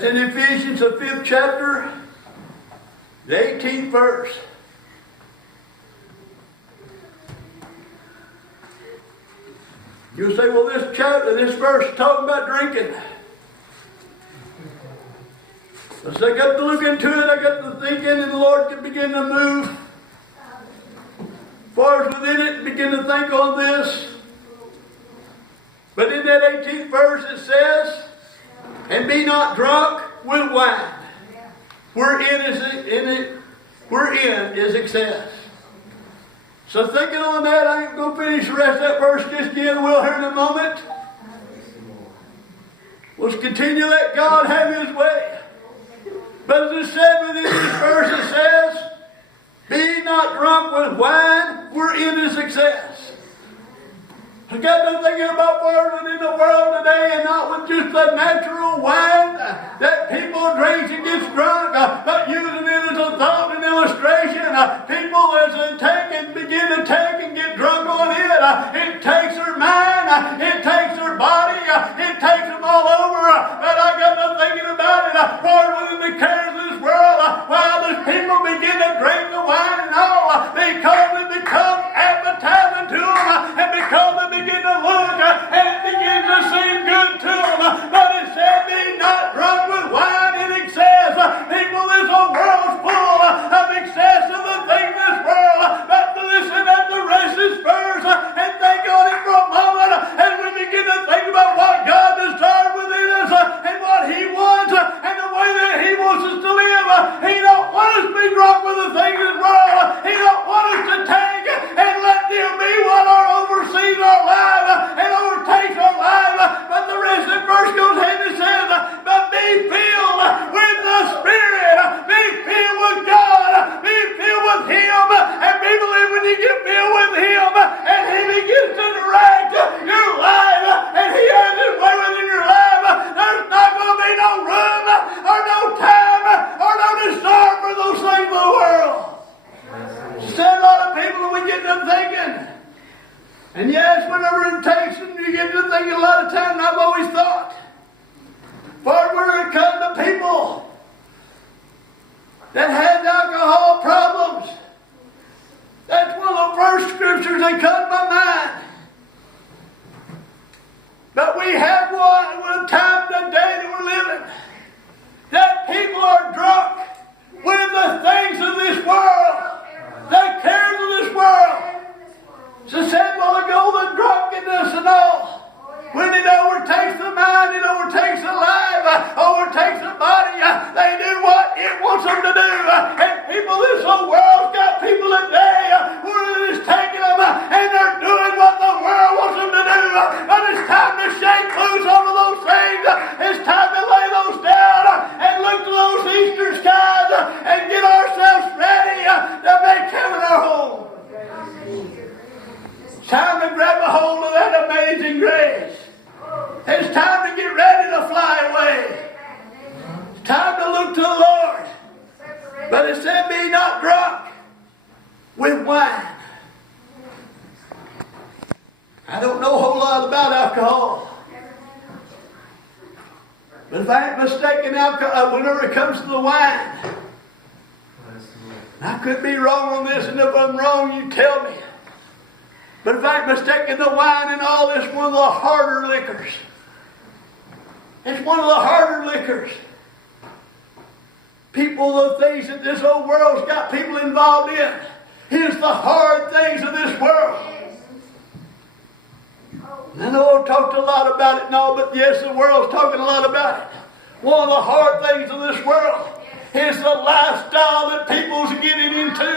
It's in Ephesians, the 5th chapter, the 18th verse. You'll say, well, this verse is talking about drinking. As I got to look into it, I got to thinking, and the Lord can begin to move. As far as within it, begin to think on this. But in that 18th verse it says, and be not drunk with wine. Wherein is excess. So thinking on that, I ain't going to finish the rest of that verse just yet. We'll hear in a moment. Let's continue to let God have His way. But as it said within this verse, it says, be not drunk with wine, wherein is excess. I got to thinking about farming in the world today, and not with just the natural wine that people drink and gets drunk, but using it as a thought and illustration. People as begin to take and get drunk on it. It takes their mind, it takes their body, it takes them all over. But I got to thinking about it, farming in the cares of this world, while these people begin to drink the wine and all, because it becomes appetizing to them, and because they begin to look, and it begins to seem good to them. But it said, be not drunk with wine in excess. People, this whole world's full of excess of the things in this world. But to listen at the rest of this verse and think on it for a moment as we begin to think about what God desired within us and what He wants and the way that He wants us to live. He don't want us to be drunk with the things in this world. He don't want us to take and let them be what are oversees our lives and overtakes our lives. But the rest of the verse goes ahead and says, but be filled with the Spirit. Be filled with God. Be filled with Him. And be believe when you get filled with Him and He begins to direct your life and He has His way within your life, there's not going to be no room or no time or no desire for those things of the world. So a lot of people that we get to thinking. And yes, whenever it takes and you get to thinking a lot of times, and I've always thought, far where it comes to people that have alcohol problems, that's one of the first scriptures that come to my mind. But we have one with the time today that we're living, that people are drunk with the things of this world, the cares of this world. So said a while ago, the drunkenness and all. When it overtakes the mind, it overtakes the life, overtakes the body. They do what it wants them to do. And people, this whole world's got people today where it is taking them and they're doing what the world wants them to do. But it's time to shake loose over those things. It's time to lay those down and look to those eastern skies and get ourselves ready to make heaven our home. It's time to grab a hold of that amazing grace. It's time to get ready to fly away. It's time to look to the Lord. But it said, be not drunk with wine. I don't know a whole lot about alcohol. But if I ain't mistaken, alcohol, whenever it comes to the wine, I could be wrong on this, and if I'm wrong, you tell me. But if I ain't mistaken, the wine and all is one of the harder liquors. It's one of the harder liquors. People, the things that this whole world's got people involved in, is the hard things of this world. I know I've talked a lot about it now, but yes, the world's talking a lot about it. One of the hard things of this world is the lifestyle that people's getting into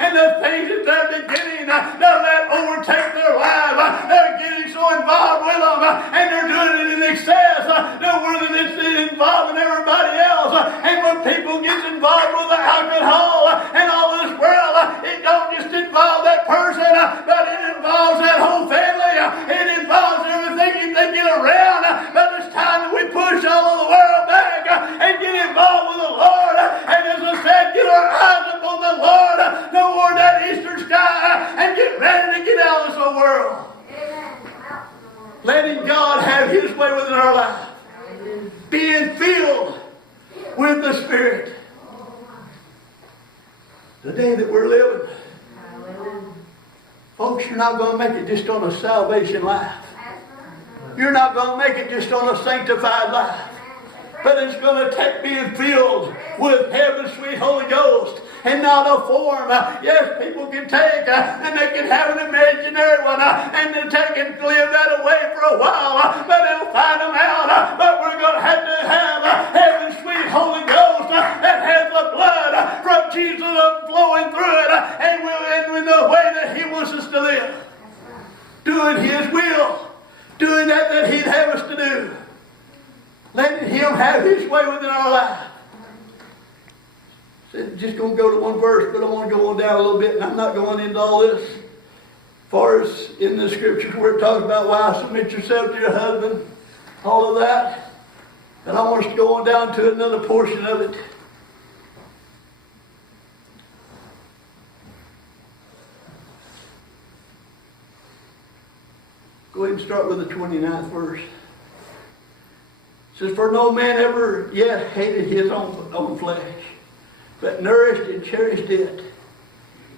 and the things that they're beginning to let overtake their life. They're getting so involved with them and they're doing it in excess. They're more than it's involving everybody else. And when people get involved with the alcohol and all this world, it don't just involve that person, but it involves that whole family. It involves everything they get around. But it's time that we push all of the world back and get involved with the Lord. And as I said, get our eyes upon the Lord, toward that eastern sky, and get ready to get out of this whole world. Letting God have His way within our life. Being filled the Spirit. The day that we're living. Folks, you're not going to make it just on a salvation life. You're not going to make it just on a sanctified life. But it's going to take being filled with heaven's sweet Holy Ghost and not a form. Yes, people can take and they can have an imaginary one and then take and live that away for a while, but it'll find them out. But we're going to have heaven's sweet Holy Ghost that has the blood from Jesus flowing through it, and in the way that He wants us to live, doing His will, doing that He'd have us to do. Letting Him have His way within our life. Just going to go to one verse, but I want to go on down a little bit, and I'm not going into all this. As far as in the scriptures where it talks about why submit yourself to your husband, all of that. And I want us to go on down to another portion of it. Go ahead and start with the 29th verse. It says, for no man ever yet hated his own flesh, but nourished and cherished it,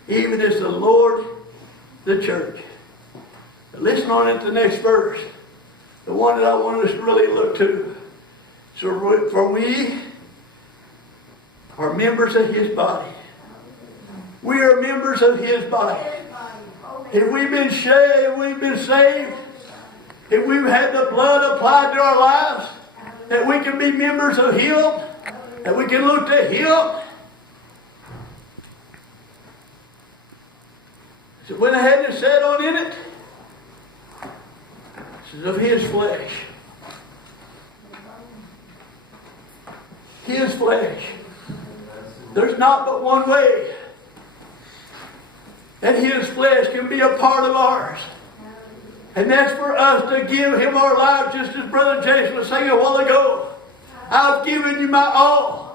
even as the Lord the church. But listen on into the next verse, the one that I want us to really look to. So for we are members of His body. We are members of His body. If we've been saved, if we've had the blood applied to our lives, that we can be members of Him, that we can look to Him. So it went ahead and said on in it, it says of His flesh. His flesh. There's not but one way that His flesh can be a part of ours. And that's for us to give Him our lives, just as Brother Jason was saying a while ago. I've given you my all.